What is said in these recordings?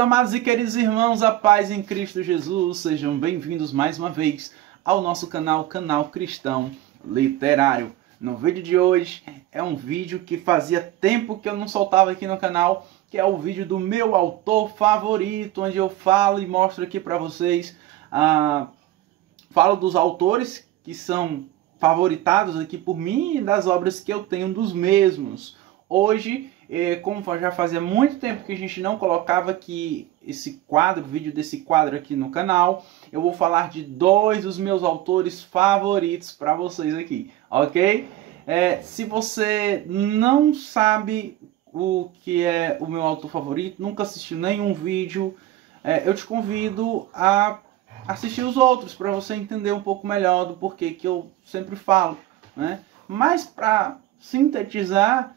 amados e queridos irmãos, a paz em Cristo Jesus, sejam bem-vindos mais uma vez ao nosso canal Cristão Literário. No vídeo de hoje é um vídeo que fazia tempo que eu não soltava aqui no canal, que é o vídeo do meu autor favorito, onde eu falo e mostro aqui para vocês, falo dos autores que são favoritados aqui por mim e das obras que eu tenho dos mesmos. Hoje, como já fazia muito tempo que a gente não colocava aqui vídeo desse quadro aqui no canal, eu vou falar de dois dos meus autores favoritos para vocês aqui, ok? Se você não sabe o que é o meu autor favorito, nunca assistiu nenhum vídeo, eu te convido a assistir os outros para você entender um pouco melhor do porquê que eu sempre falo, né? Mas para sintetizar,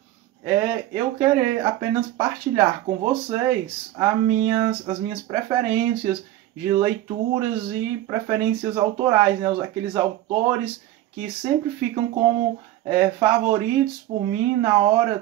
eu querer apenas partilhar com vocês as minhas preferências de leituras e preferências autorais, né? Aqueles autores que sempre ficam como favoritos por mim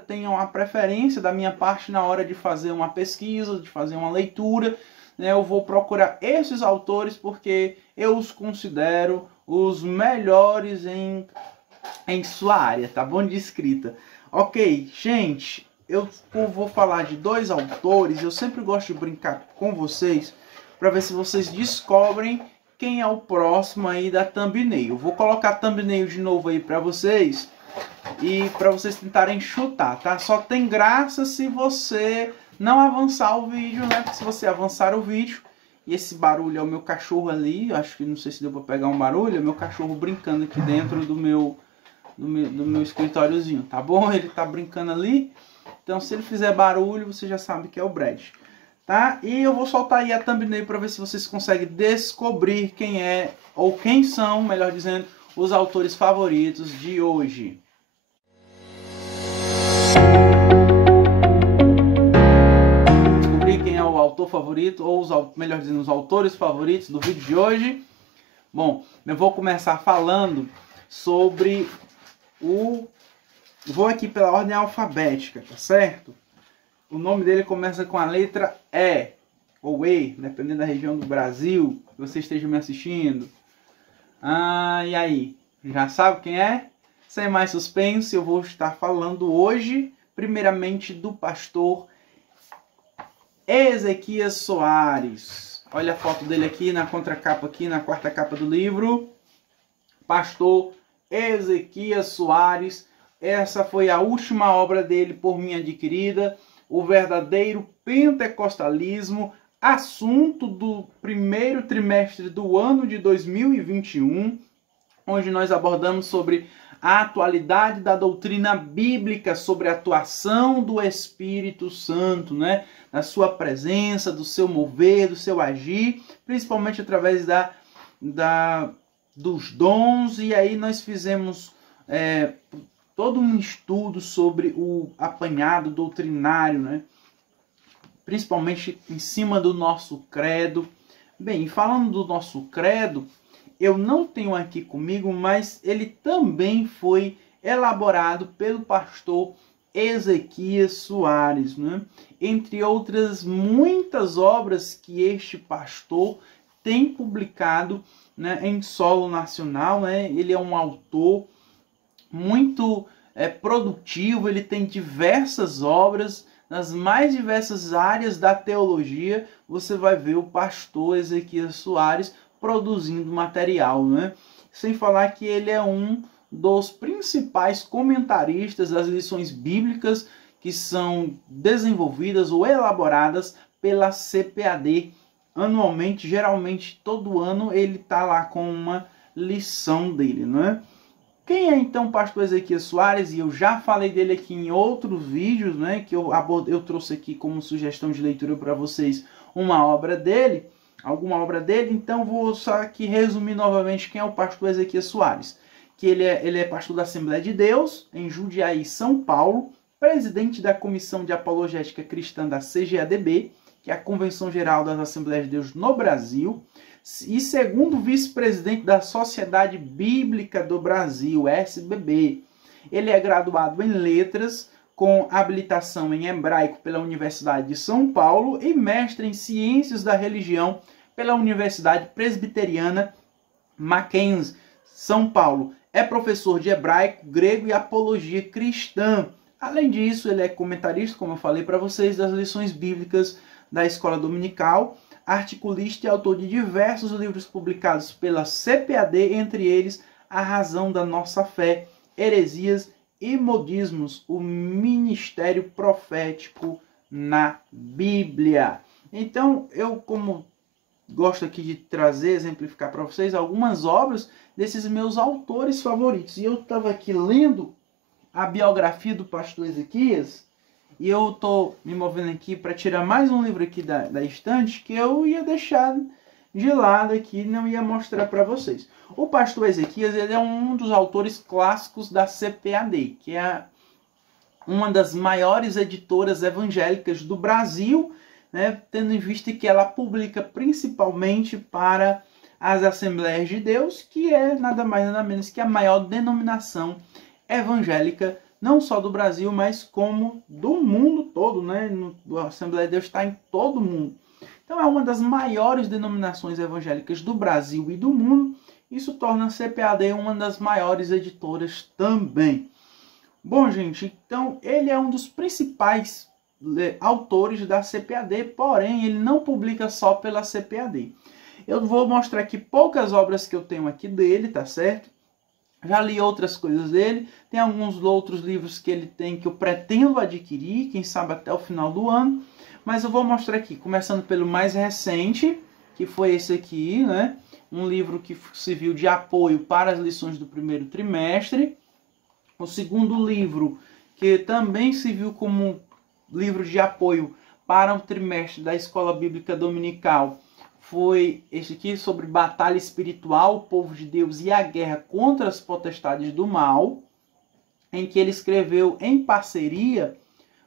tenham a preferência da minha parte na hora de fazer uma pesquisa, de fazer uma leitura, né? Eu vou procurar esses autores porque eu os considero os melhores em sua área, tá bom? De escrita. Ok, gente, eu vou falar de dois autores. Eu sempre gosto de brincar com vocês para ver se vocês descobrem quem é o próximo aí da thumbnail. Eu vou colocar a thumbnail de novo aí para vocês e para vocês tentarem chutar, tá? Só tem graça se você não avançar o vídeo, né? Porque se você avançar o vídeo, e esse barulho é o meu cachorro ali, acho que não sei se deu para pegar um barulho, é meu cachorro brincando aqui dentro do meu escritóriozinho, tá bom? Ele tá brincando ali, então se ele fizer barulho, você já sabe que é o Brad, tá? E eu vou soltar aí a thumbnail para ver se vocês conseguem descobrir quem é, ou quem são, melhor dizendo, os autores favoritos de hoje. Descobrir quem é o autor favorito, ou melhor dizendo, os autores favoritos do vídeo de hoje. Bom, eu vou começar falando sobre vou aqui pela ordem alfabética, tá certo? O nome dele começa com a letra E, ou E, dependendo da região do Brasil que você esteja me assistindo. E aí? Já sabe quem é? Sem mais suspense, eu vou estar falando hoje, primeiramente, do pastor Ezequias Soares. Olha a foto dele aqui na contracapa, aqui na quarta capa do livro. Pastor Ezequias Soares. Essa foi a última obra dele por mim adquirida, O Verdadeiro Pentecostalismo, assunto do primeiro trimestre do ano de 2021, onde nós abordamos sobre a atualidade da doutrina bíblica, sobre a atuação do Espírito Santo, né? Da sua presença, do seu mover, do seu agir, principalmente através dos dons. E aí nós fizemos todo um estudo sobre o apanhado doutrinário, né? Principalmente em cima do nosso credo. Bem, falando do nosso credo, eu não tenho aqui comigo, mas ele também foi elaborado pelo pastor Ezequias Soares, né? Entre outras muitas obras que este pastor tem publicado, né, em solo nacional, né? Ele é um autor muito produtivo, ele tem diversas obras nas mais diversas áreas da teologia. Você vai ver o pastor Ezequias Soares produzindo material, né? Sem falar que ele é um dos principais comentaristas das lições bíblicas que são desenvolvidas ou elaboradas pela CPAD anualmente. Geralmente todo ano ele está lá com uma lição dele, não é? Quem é então o pastor Ezequias Soares? E eu já falei dele aqui em outros vídeos, né? Que eu trouxe aqui como sugestão de leitura para vocês alguma obra dele. Então vou só aqui resumir novamente quem é o pastor Ezequias Soares. Que ele é pastor da Assembleia de Deus, em Jundiaí, São Paulo, presidente da Comissão de Apologética Cristã da CGADB, que é a Convenção Geral das Assembleias de Deus no Brasil, e segundo vice-presidente da Sociedade Bíblica do Brasil, SBB. Ele é graduado em Letras com habilitação em hebraico pela Universidade de São Paulo e mestre em ciências da religião pela Universidade Presbiteriana Mackenzie, São Paulo. É professor de hebraico, grego e apologia cristã. Além disso, ele é comentarista, como eu falei para vocês, das lições bíblicas da Escola Dominical, articulista e autor de diversos livros publicados pela CPAD, entre eles A Razão da Nossa Fé, Heresias e Modismos, o Ministério Profético na Bíblia. Então, eu, como gosto aqui de trazer, exemplificar para vocês algumas obras desses meus autores favoritos. E eu estava aqui lendo a biografia do pastor Ezequias, e eu estou me movendo aqui para tirar mais um livro aqui da estante que eu ia deixar de lado aqui, não ia mostrar para vocês. O pastor Ezequias, ele é um dos autores clássicos da CPAD, que é uma das maiores editoras evangélicas do Brasil, né, tendo em vista que ela publica principalmente para as Assembleias de Deus, que é nada mais nada menos que a maior denominação evangélica, não só do Brasil, mas como do mundo todo, né? A Assembleia de Deus está em todo o mundo. Então é uma das maiores denominações evangélicas do Brasil e do mundo. Isso torna a CPAD uma das maiores editoras também. Bom, gente, então ele é um dos principais autores da CPAD, porém ele não publica só pela CPAD. Eu vou mostrar aqui poucas obras que eu tenho aqui dele, tá certo? Já li outras coisas dele, tem alguns outros livros que ele tem que eu pretendo adquirir, quem sabe até o final do ano, mas eu vou mostrar aqui, começando pelo mais recente, que foi esse aqui, né? Um livro que serviu de apoio para as lições do primeiro trimestre. O segundo livro, que também serviu como livro de apoio para o trimestre da Escola Bíblica Dominical, foi este aqui, sobre batalha espiritual, o povo de Deus e a guerra contra as potestades do mal, em que ele escreveu em parceria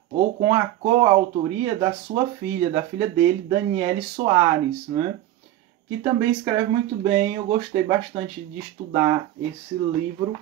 ou com a coautoria da sua filha, da filha dele, Daniele Soares, né? Que também escreve muito bem. Eu gostei bastante de estudar esse livro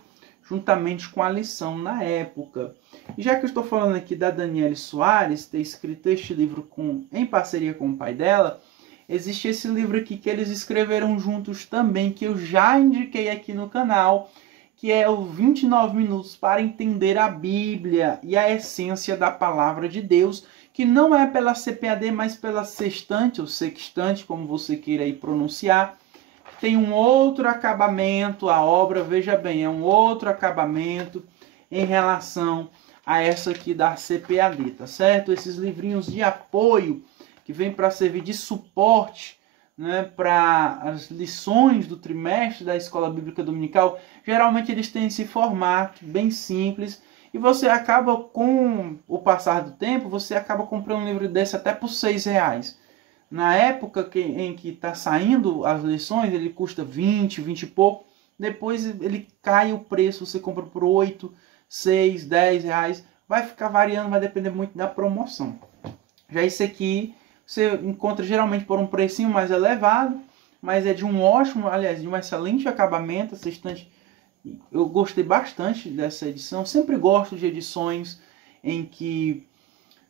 juntamente com a lição na época. E já que eu estou falando aqui da Daniele Soares, ter escrito este livro em parceria com o pai dela, existe esse livro aqui que eles escreveram juntos também, que eu já indiquei aqui no canal, que é o 29 Minutos para Entender a Bíblia e a Essência da Palavra de Deus, que não é pela CPAD, mas pela Sextante, ou Sextante, como você queira aí pronunciar. Tem um outro acabamento, a obra, veja bem, é um outro acabamento em relação a essa aqui da CPAD, tá certo? Esses livrinhos de apoio que vem para servir de suporte, né, para as lições do trimestre da Escola Bíblica Dominical, geralmente eles têm esse formato bem simples, e você acaba, com o passar do tempo, você acaba comprando um livro desse até por R$6. Na época em que está saindo as lições, ele custa 20, 20 e pouco, depois ele cai o preço, você compra por 8, 6, 10 reais, vai ficar variando, vai depender muito da promoção. Já esse aqui você encontra geralmente por um precinho mais elevado, mas é de um ótimo, aliás, de um excelente acabamento. Essa estante, eu gostei bastante dessa edição. Sempre gosto de edições em que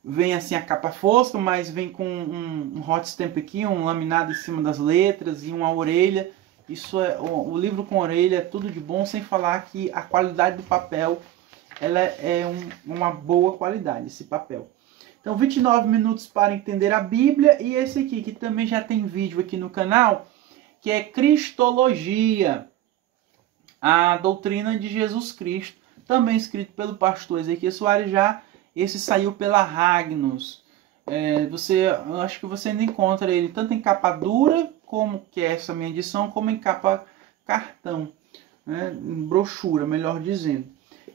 vem assim a capa fosca, mas vem com um hot stamp aqui, um laminado em cima das letras e uma orelha. Isso é o livro com orelha, é tudo de bom, sem falar que a qualidade do papel, ela é uma boa qualidade, esse papel. Então, 29 minutos para entender a Bíblia. E esse aqui, que também já tem vídeo aqui no canal, que é Cristologia, a doutrina de Jesus Cristo. Também escrito pelo pastor Ezequias Soares. Já esse saiu pela Ragnos. Eu acho que você ainda encontra ele tanto em capa dura, como que é essa minha edição, como em capa cartão, né? Em brochura, melhor dizendo.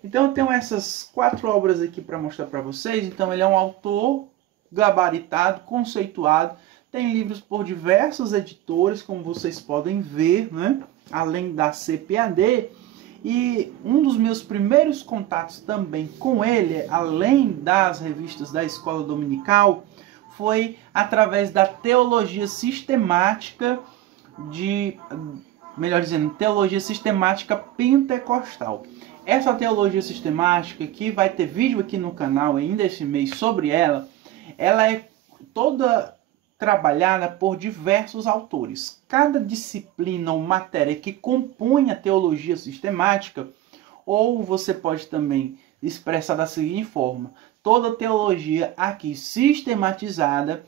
Então eu tenho essas 4 obras aqui para mostrar para vocês. Então ele é um autor gabaritado, conceituado. Tem livros por diversos editores, como vocês podem ver, né? Além da CPAD. E um dos meus primeiros contatos também com ele, além das revistas da Escola Dominical, foi através da teologia sistemática melhor dizendo, teologia sistemática pentecostal. essa teologia sistemática, que vai ter vídeo aqui no canal ainda esse mês sobre ela é toda trabalhada por diversos autores. Cada disciplina ou matéria que compõe a teologia sistemática, ou você pode também expressar da seguinte forma: toda teologia aqui sistematizada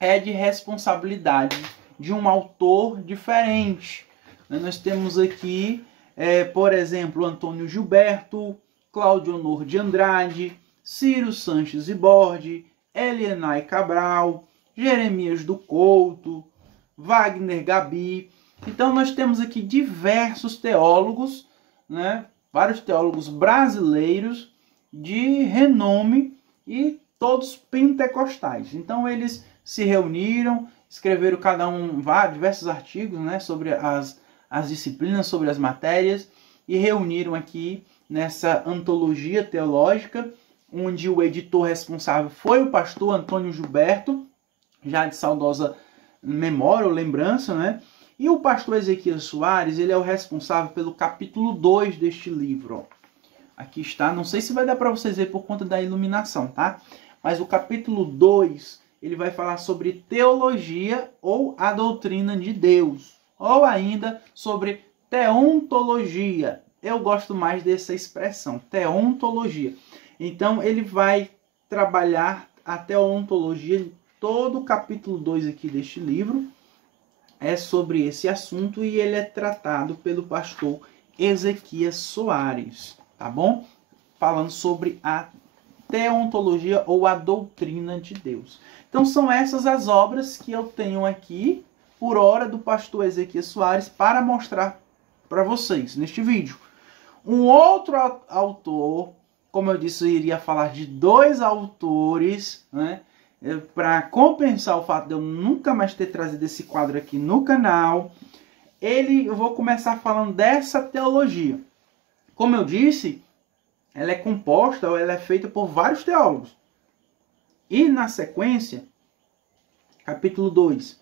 é de responsabilidade de um autor diferente. Nós temos aqui, por exemplo, Antônio Gilberto, Cláudio Honor de Andrade, Ciro Sanches e Borde, Elienay Cabral, Jeremias do Couto, Wagner Gabi. Então nós temos aqui diversos teólogos, né? Vários teólogos brasileiros de renome e todos pentecostais. Então eles se reuniram, escreveram cada um diversos artigos, né, sobre as disciplinas, sobre as matérias, e reuniram aqui nessa antologia teológica, onde o editor responsável foi o pastor Antônio Gilberto, já de saudosa memória ou lembrança, né? E o pastor Ezequias Soares, ele é o responsável pelo capítulo 2 deste livro. Ó. Aqui está, não sei se vai dar para vocês ver por conta da iluminação, tá? Mas o capítulo 2, ele vai falar sobre teologia ou a doutrina de Deus, ou ainda sobre teontologia. Eu gosto mais dessa expressão, teontologia. Então, ele vai trabalhar a teontologia, todo o capítulo 2 aqui deste livro é sobre esse assunto e ele é tratado pelo pastor Ezequias Soares, tá bom? Falando sobre a teontologia ou a doutrina de Deus. Então, são essas as obras que eu tenho aqui, por hora, do pastor Ezequias Soares, para mostrar para vocês neste vídeo. Um outro autor, como eu disse, eu iria falar de dois autores, né? Para compensar o fato de eu nunca mais ter trazido esse quadro aqui no canal, eu vou começar falando dessa teologia. Como eu disse, ela é composta, ou ela é feita por vários teólogos. E na sequência, capítulo 2,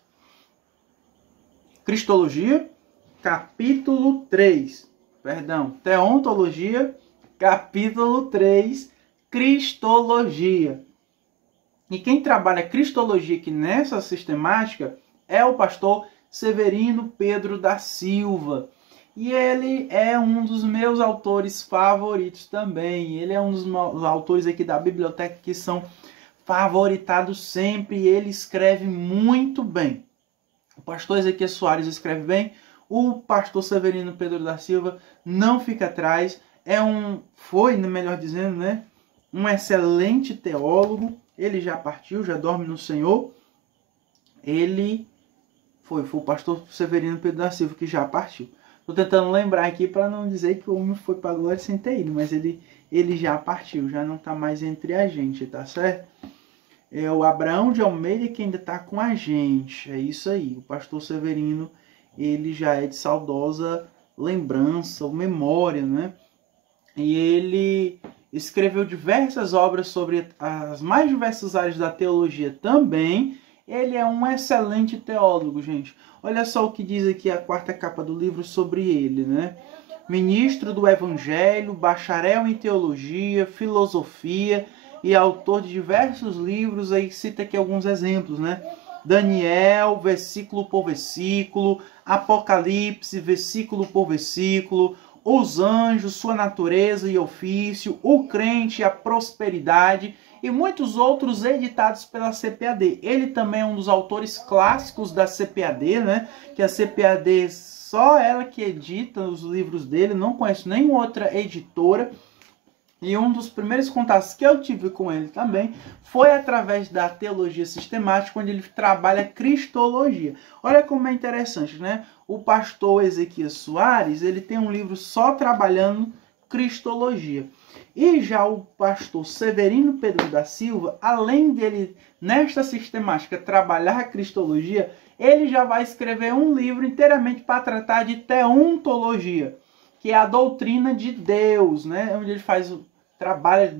Cristologia, capítulo 3, Teontologia, capítulo 3, Cristologia. E quem trabalha Cristologia aqui nessa sistemática é o pastor Severino Pedro da Silva. E ele é um dos meus autores favoritos também. Ele é um dos autores aqui da biblioteca que são favoritados sempre. E ele escreve muito bem. O pastor Ezequias Soares escreve bem. O pastor Severino Pedro da Silva não fica atrás. Foi, melhor dizendo, né, um excelente teólogo. Ele já partiu, já dorme no Senhor. Ele foi o pastor Severino Pedro da Silva que já partiu. Estou tentando lembrar aqui para não dizer que o homem foi para a glória sem ter ido, mas ele já partiu, já não está mais entre a gente, tá certo? É o Abraão de Almeida que ainda está com a gente, é isso aí. O pastor Severino, ele já é de saudosa lembrança ou memória, né? E ele escreveu diversas obras sobre as mais diversas áreas da teologia também. Ele é um excelente teólogo, gente. Olha só o que diz aqui a quarta capa do livro sobre ele, né? Ministro do Evangelho, bacharel em teologia, filosofia e autor de diversos livros. Aí cita aqui alguns exemplos, né? Daniel, versículo por versículo, Apocalipse, versículo por versículo, os anjos, sua natureza e ofício, o crente, a prosperidade e muitos outros editados pela CPAD. Ele também é um dos autores clássicos da CPAD, né? Que a CPAD, só ela que edita os livros dele, não conheço nenhuma outra editora. E um dos primeiros contatos que eu tive com ele também foi através da teologia sistemática, onde ele trabalha cristologia. Olha como é interessante, né? O pastor Ezequias Soares, ele tem um livro só trabalhando cristologia. E já o pastor Severino Pedro da Silva, além dele, nesta sistemática, trabalhar a cristologia, ele já vai escrever um livro inteiramente para tratar de teontologia, que é a doutrina de Deus, né? Onde ele trabalha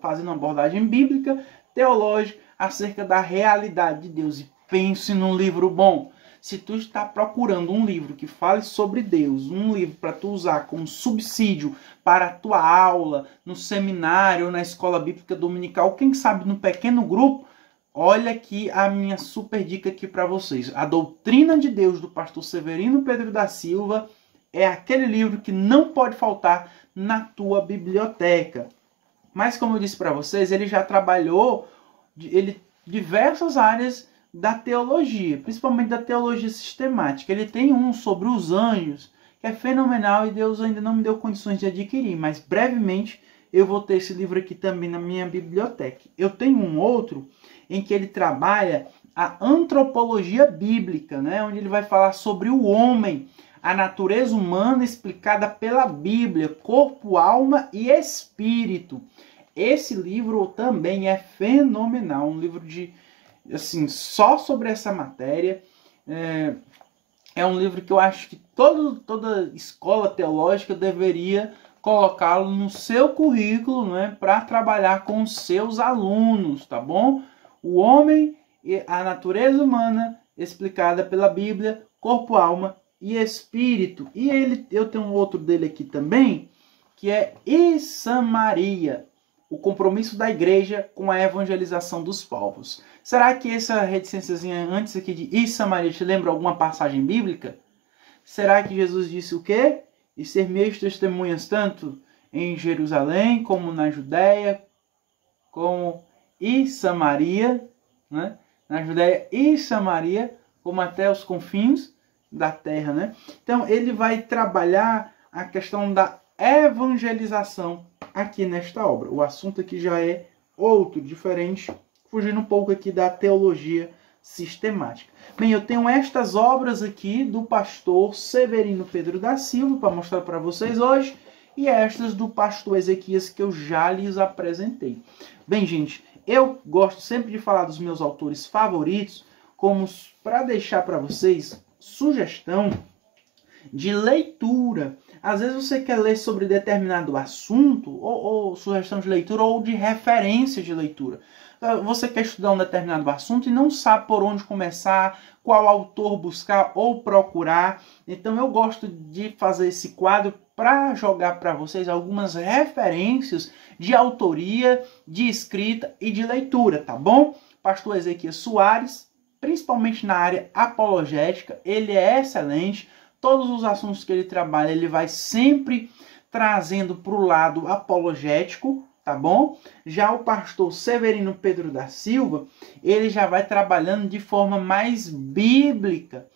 fazendo uma abordagem bíblica, teológica, acerca da realidade de Deus. E pense num livro bom. Se tu está procurando um livro que fale sobre Deus, um livro para tu usar como subsídio para a tua aula, no seminário, na escola bíblica dominical, quem sabe no pequeno grupo, olha aqui a minha super dica aqui para vocês. A Doutrina de Deus, do pastor Severino Pedro da Silva, é aquele livro que não pode faltar na tua biblioteca. Mas como eu disse para vocês, ele já trabalhou diversas áreas da teologia, principalmente da teologia sistemática. Ele tem um sobre os anjos, que é fenomenal e Deus ainda não me deu condições de adquirir, mas brevemente eu vou ter esse livro aqui também na minha biblioteca. Eu tenho um outro em que ele trabalha a antropologia bíblica, né? Onde ele vai falar sobre o homem, a natureza humana explicada pela Bíblia, corpo, alma e espírito. Esse livro também é fenomenal, um livro de, assim, só sobre essa matéria. É um livro que eu acho que toda escola teológica deveria colocá-lo no seu currículo, né, para trabalhar com os seus alunos, tá bom? O homem e a natureza humana explicada pela Bíblia, corpo, alma e espírito. E eu tenho um outro dele aqui também, que é E Samaria, o compromisso da igreja com a evangelização dos povos. Será que essa reticênciazinha antes aqui de E Samaria te lembra alguma passagem bíblica? Será que Jesus disse o quê? E ser meus testemunhas tanto em Jerusalém como na Judéia, como e Samaria, né? Na Judéia e Samaria, como até os confins da terra, né? Então ele vai trabalhar a questão da evangelização aqui nesta obra. O assunto aqui já é outro, diferente, fugindo um pouco aqui da teologia sistemática. Bem, eu tenho estas obras aqui do pastor Severino Pedro da Silva para mostrar para vocês hoje, e estas do pastor Ezequias que eu já lhes apresentei. Bem, gente, eu gosto sempre de falar dos meus autores favoritos, como para deixar para vocês sugestão de leitura. Às vezes você quer ler sobre determinado assunto, ou sugestão de leitura, ou de referência de leitura. Você quer estudar um determinado assunto e não sabe por onde começar, qual autor buscar ou procurar. Então eu gosto de fazer esse quadro para jogar para vocês algumas referências de autoria, de escrita e de leitura, tá bom? Pastor Ezequias Soares, principalmente na área apologética, ele é excelente. Todos os assuntos que ele trabalha, ele vai sempre trazendo para o lado apologético, tá bom? Já o pastor Severino Pedro da Silva, ele já vai trabalhando de forma mais bíblica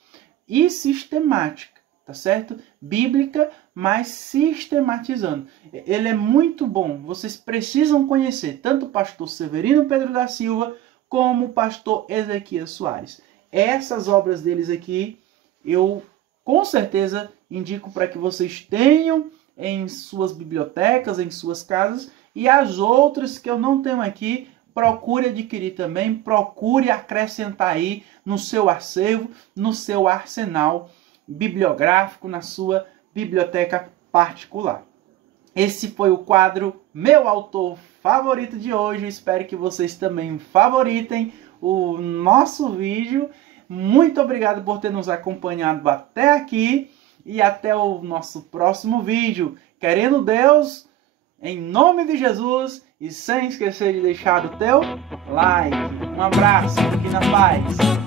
e sistemática, tá certo? Bíblica, mas sistematizando. Ele é muito bom, vocês precisam conhecer tanto o pastor Severino Pedro da Silva como o pastor Ezequias Soares. Essas obras deles aqui, eu com certeza indico para que vocês tenham em suas bibliotecas, em suas casas, e as outras que eu não tenho aqui, procure adquirir também, procure acrescentar aí no seu acervo, no seu arsenal bibliográfico, na sua biblioteca particular. Esse foi o quadro Meu Autor Favorito de hoje. Espero que vocês também favoritem o nosso vídeo. Muito obrigado por ter nos acompanhado até aqui e até o nosso próximo vídeo. Querendo Deus, em nome de Jesus, e sem esquecer de deixar o teu like. Um abraço, fique na paz.